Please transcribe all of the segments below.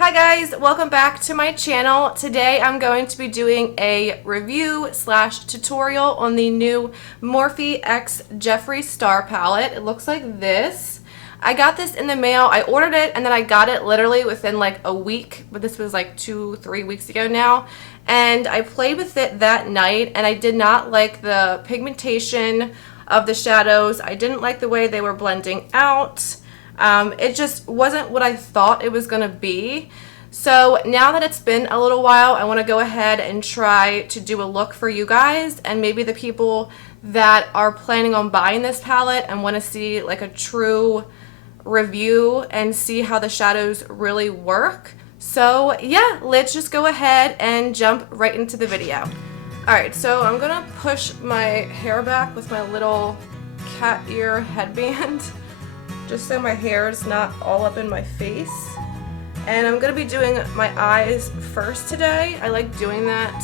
Hi guys, welcome back to my channel. Today I'm going to be doing a review slash tutorial on the new Morphe X Jeffree Star palette. It looks like this. I got this in the mail. I ordered it and then I got it literally within like a week, but this was like 2-3 weeks ago now. And I played with it that night and I did not like the pigmentation of the shadows. I didn't like the way they were blending out. It just wasn't what I thought it was going to be. So now that it's been a little while, I want to go ahead and try to do a look for you guys and maybe the people that are planning on buying this palette and want to see like a true review and see how the shadows really work. So yeah, let's just go ahead and jump right into the video. Alright, so I'm going to push my hair back with my little cat ear headband, just so my hair is not all up in my face. And I'm going to be doing my eyes first today. I like doing that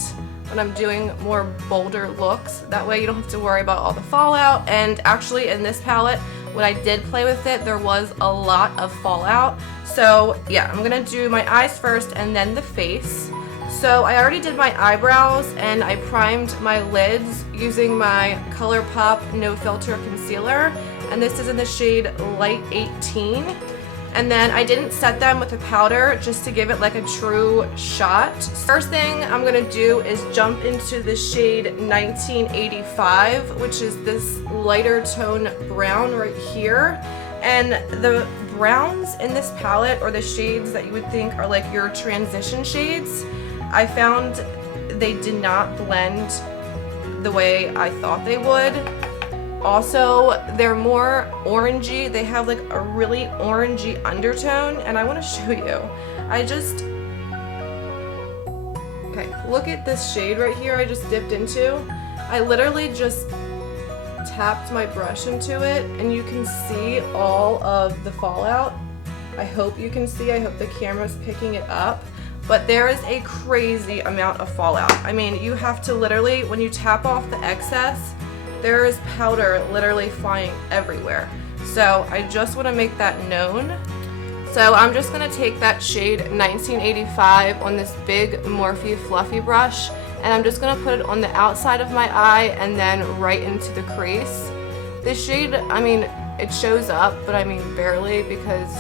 when I'm doing more bolder looks. That way you don't have to worry about all the fallout. And actually in this palette, when I did play with it, there was a lot of fallout. So yeah, I'm going to do my eyes first and then the face. So I already did my eyebrows and I primed my lids using my ColourPop No Filter Concealer. And this is in the shade Light 18. And then I didn't set them with a powder just to give it like a true shot. First thing I'm gonna do is jump into the shade 1985, which is this lighter tone brown right here. And the browns in this palette, or the shades that you would think are like your transition shades, I found they did not blend the way I thought they would. Also, they're more orangey. They have like a really orangey undertone, and I want to show you. Okay, look at this shade right here I just dipped into. I literally just tapped my brush into it, and you can see all of the fallout. I hope you can see. I hope the camera's picking it up. But there is a crazy amount of fallout. I mean, you have to literally, when you tap off the excess, there is powder literally flying everywhere. So I just want to make that known. So I'm just going to take that shade 1985 on this big Morphe fluffy brush, and I'm just going to put it on the outside of my eye and then right into the crease. This shade, I mean, it shows up, but I mean barely, because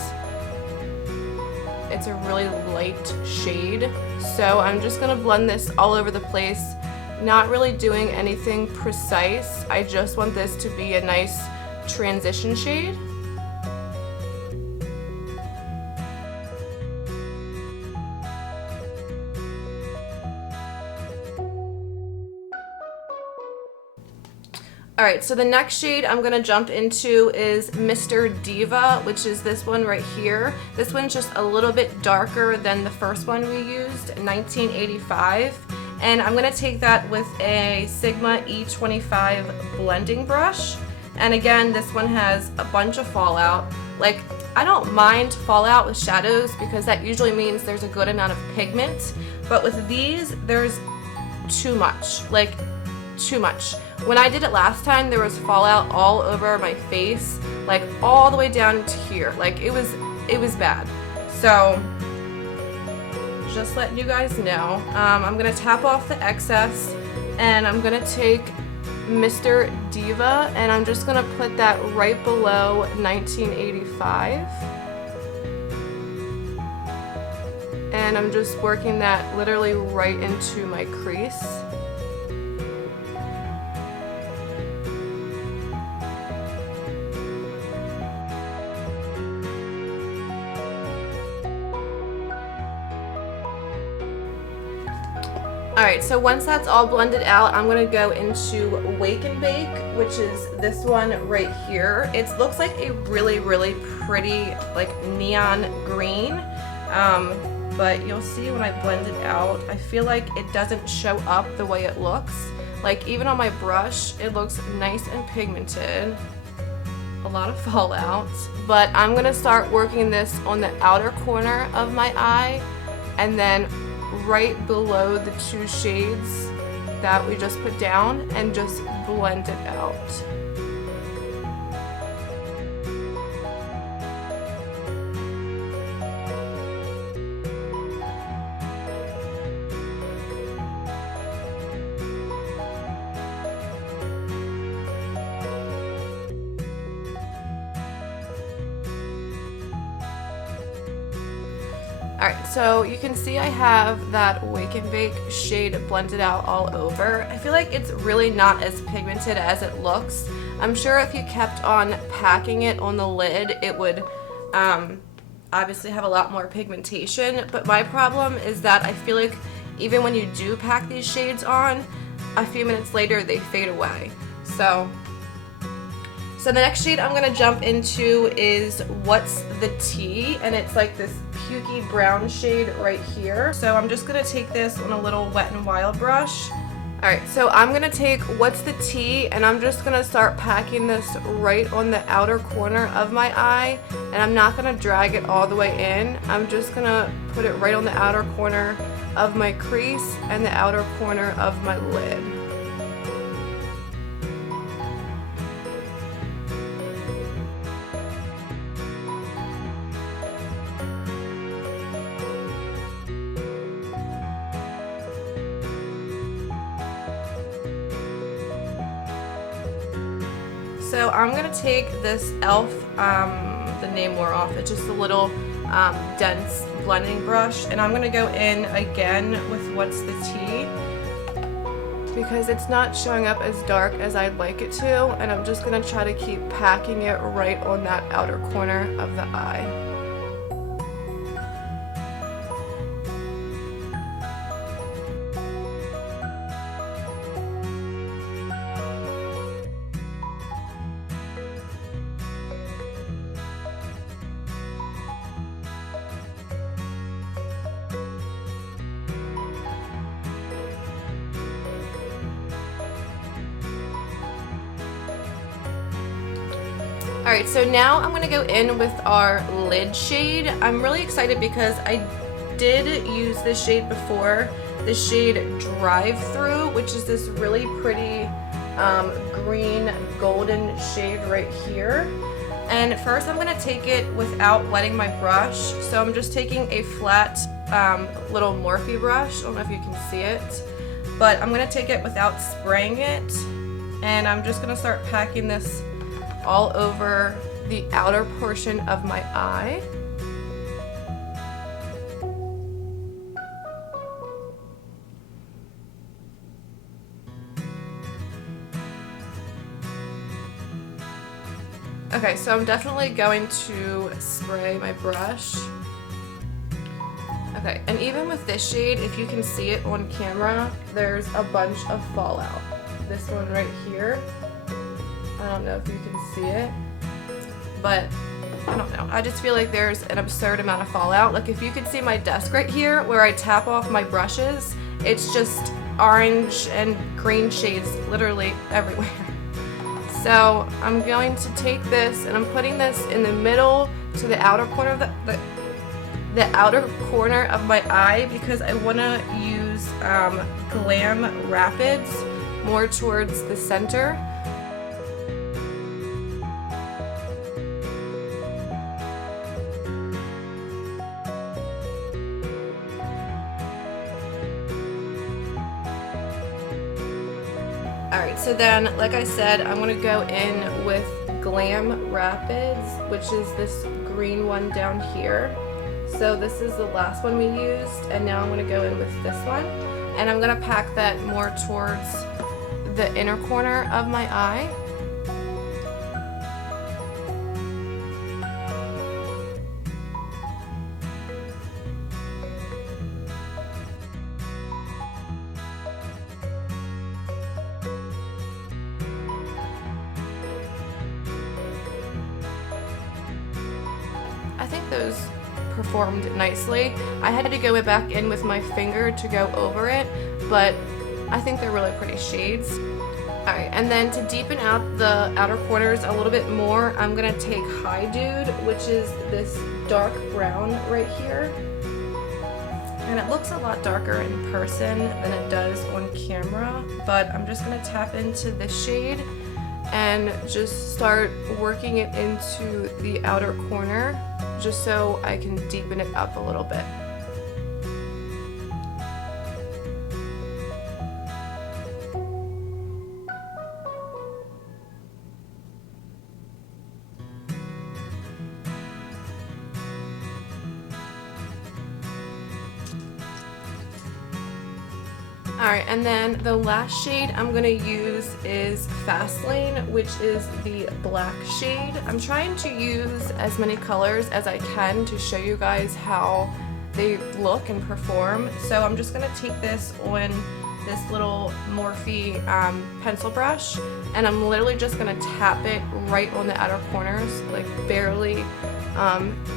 it's a really light shade. So I'm just going to blend this all over the place. Not really doing anything precise. I just want this to be a nice transition shade. Alright, so the next shade I'm going to jump into is Mr. Diva, which is this one right here. This one's just a little bit darker than the first one we used, 1985. And I'm going to take that with a Sigma E25 blending brush. And again, this one has a bunch of fallout. Like, I don't mind fallout with shadows because that usually means there's a good amount of pigment. But with these, there's too much. Like, too much. When I did it last time, there was fallout all over my face, like all the way down to here. Like, it was bad. So just letting you guys know. I'm going to tap off the excess, and I'm going to take Mr. Diva, and I'm just going to put that right below 1985. And I'm just working that literally right into my crease. Alright, so once that's all blended out, I'm going to go into Wake and Bake, which is this one right here. It looks like a really, really pretty, like, neon green, but you'll see when I blend it out, I feel like it doesn't show up the way it looks. Like, even on my brush, it looks nice and pigmented. A lot of fallout. But I'm going to start working this on the outer corner of my eye, and then right below the two shades that we just put down, and just blend it out. Alright, so you can see I have that Wake and Bake shade blended out all over. I feel like it's really not as pigmented as it looks. I'm sure if you kept on packing it on the lid, it would obviously have a lot more pigmentation, but my problem is that I feel like even when you do pack these shades on, a few minutes later they fade away. So the next shade I'm gonna jump into is What's the Tea, and it's like this pukey brown shade right here. So I'm just gonna take this on a little Wet n Wild brush. Alright, so I'm gonna take What's the Tea, and I'm just gonna start packing this right on the outer corner of my eye, and I'm not gonna drag it all the way in. I'm just gonna put it right on the outer corner of my crease and the outer corner of my lid. So I'm gonna take this e.l.f., the name wore off, it's just a little dense blending brush, and I'm gonna go in again with What's the Tea because it's not showing up as dark as I'd like it to, and I'm just gonna try to keep packing it right on that outer corner of the eye. Alright, so now I'm going to go in with our lid shade. I'm really excited because I did use this shade before, the shade Drive Through, which is this really pretty green golden shade right here. And first I'm going to take it without wetting my brush. So I'm just taking a flat little Morphe brush. I don't know if you can see it, but I'm going to take it without spraying it. And I'm just going to start packing this all over the outer portion of my eye. Okay, so I'm definitely going to spray my brush. Okay, and even with this shade, if you can see it on camera, there's a bunch of fallout. This one right here. I don't know if you can see it, but I don't know. I just feel like there's an absurd amount of fallout. Like if you could see my desk right here where I tap off my brushes, it's just orange and green shades literally everywhere. So I'm going to take this and I'm putting this in the middle to the outer corner of the outer corner of my eye because I want to use Glam Rapids more towards the center. Alright, so then, like I said, I'm going to go in with Glam Rapids, which is this green one down here. So this is the last one we used, and now I'm going to go in with this one. And I'm going to pack that more towards the inner corner of my eye. I think those performed nicely. I had to go back in with my finger to go over it, but I think they're really pretty shades. Alright, and then to deepen out the outer corners a little bit more, I'm going to take Hi Dude, which is this dark brown right here. And it looks a lot darker in person than it does on camera, but I'm just going to tap into this shade and just start working it into the outer corner just so I can deepen it up a little bit. Alright, and then the last shade I'm going to use is Fast Lane, which is the black shade. I'm trying to use as many colors as I can to show you guys how they look and perform. So I'm just going to take this on this little Morphe pencil brush, and I'm literally just going to tap it right on the outer corners, like barely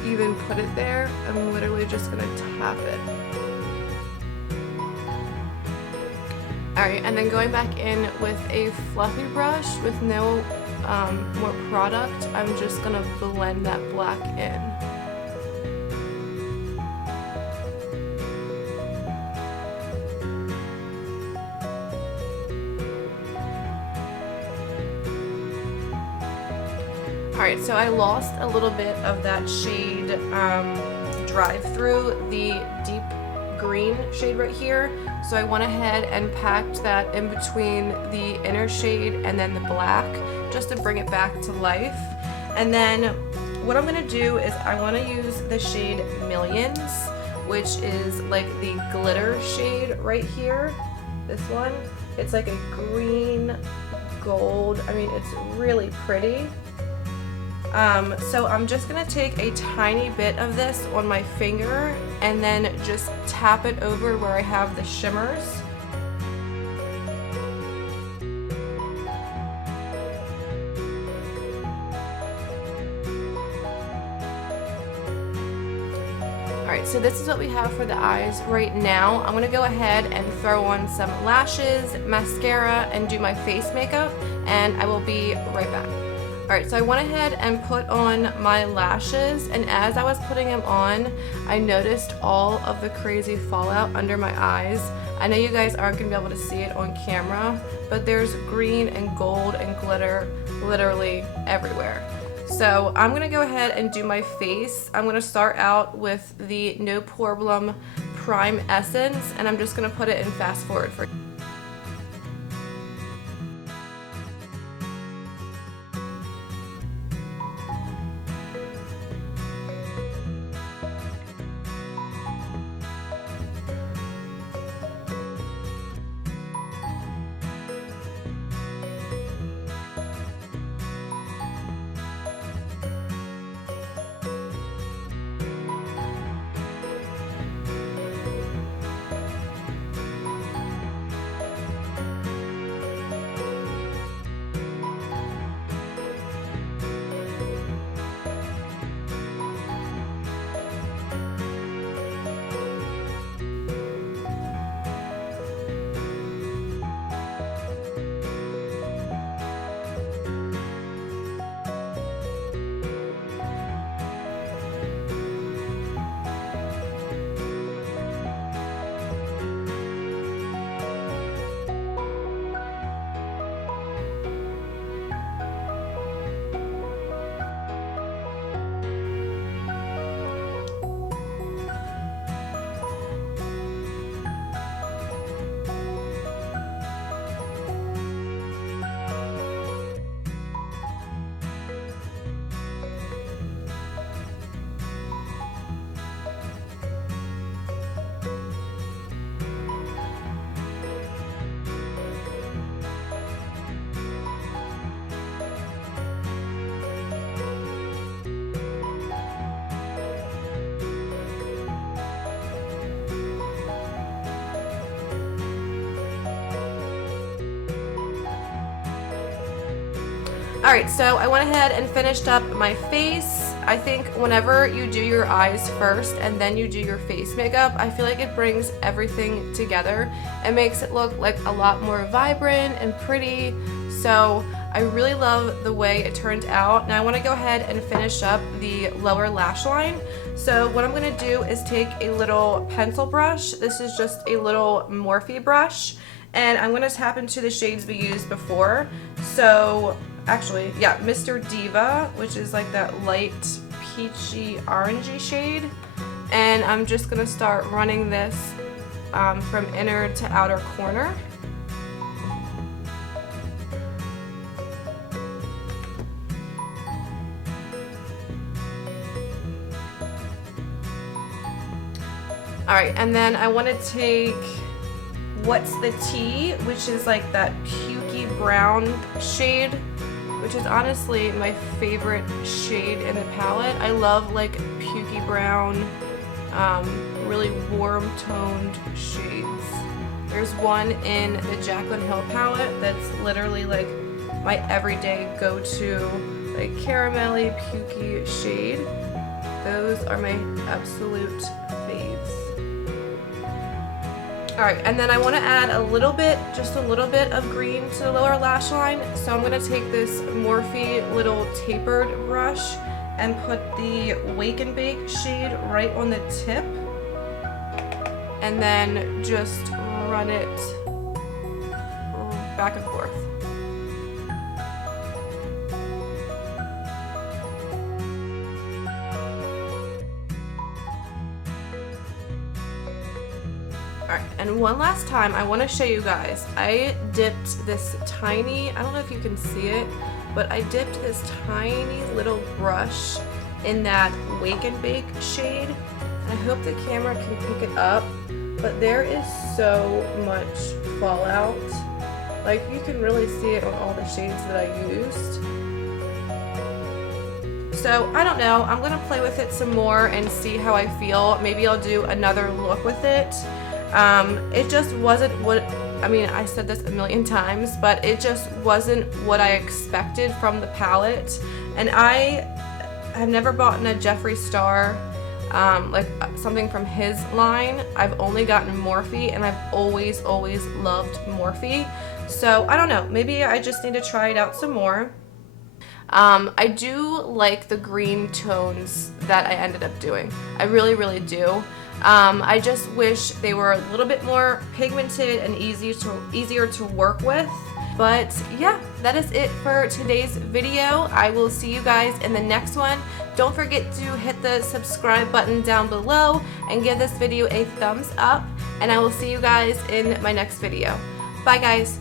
even put it there. I'm literally just going to tap it. Alright, and then going back in with a fluffy brush with no more product, I'm just going to blend that black in. Alright, so I lost a little bit of that shade drive through the deep green shade right here, so I went ahead and packed that in between the inner shade and then the black just to bring it back to life. And then what I'm going to do is I want to use the shade Millions, which is like the glitter shade right here. This one, it's like a green gold. I mean, it's really pretty. So I'm just going to take a tiny bit of this on my finger and then just tap it over where I have the shimmers. Alright, so this is what we have for the eyes right now. I'm going to go ahead and throw on some lashes, mascara, and do my face makeup, and I will be right back. Alright, so I went ahead and put on my lashes, and as I was putting them on, I noticed all of the crazy fallout under my eyes. I know you guys aren't going to be able to see it on camera, but there's green and gold and glitter literally everywhere. So I'm going to go ahead and do my face. I'm going to start out with the No Problem Prime Essence, and I'm just going to put it in fast forward for you. Alright, so I went ahead and finished up my face. I think whenever you do your eyes first and then you do your face makeup, I feel like it brings everything together. It makes it look like a lot more vibrant and pretty. So I really love the way it turned out. Now I want to go ahead and finish up the lower lash line. So what I'm going to do is take a little pencil brush. This is just a little Morphe brush. And I'm going to tap into the shades we used before. So actually, yeah, Mr. Diva, which is like that light peachy orangey shade. And I'm just going to start running this from inner to outer corner. Alright, and then I want to take What's the Tea, which is like that pukey brown shade, which is honestly my favorite shade in the palette. I love like pukey brown, really warm toned shades. There's one in the Jaclyn Hill palette that's literally like my everyday go-to, like caramelly pukey shade. Those are my absolute faves. Alright, and then I want to add a little bit, just a little bit of green to the lower lash line. So I'm going to take this Morphe little tapered brush and put the Wake and Bake shade right on the tip. And then just run it back and forth. Alright, and one last time I want to show you guys, I dipped this tiny, I don't know if you can see it, but I dipped this tiny little brush in that Wake and Bake shade. I hope the camera can pick it up, but there is so much fallout. Like, you can really see it on all the shades that I used. So, I don't know, I'm going to play with it some more and see how I feel. Maybe I'll do another look with it. It just wasn't what, I mean, I said this a million times, but it just wasn't what I expected from the palette. And I have never bought a Jeffree Star, like something from his line. I've only gotten Morphe, and I've always loved Morphe. So I don't know, maybe I just need to try it out some more. I do like the green tones that I ended up doing. I really do. I just wish they were a little bit more pigmented and easier to work with. But yeah, that is it for today's video. I will see you guys in the next one. Don't forget to hit the subscribe button down below and give this video a thumbs up. And I will see you guys in my next video. Bye guys.